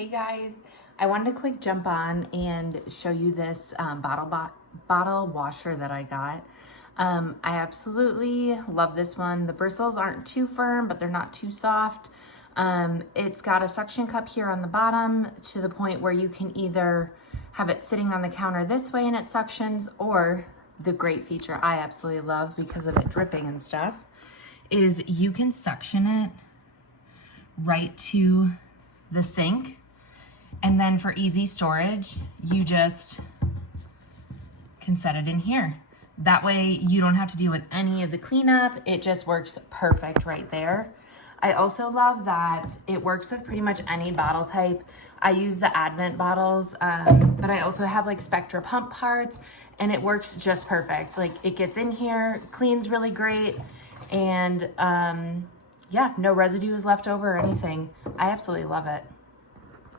Hey guys, I wanted to quick jump on and show you this bottle washer that I got. I absolutely love this one. The bristles aren't too firm, but they're not too soft. It's got a suction cup here on the bottom to the point where you can either have it sitting on the counter this way and it suctions, or the great feature I absolutely love because of it dripping and stuff is you can suction it right to the sink, and then for easy storage you just can set it in here. That way you don't have to deal with any of the cleanup. It just works perfect right there. I also love that it works with pretty much any bottle type. I use the Advent bottles, but I also have like Spectra pump parts, and it works just perfect. Like, it gets in here, cleans really great, and yeah, no residue is left over or anything. I absolutely love it.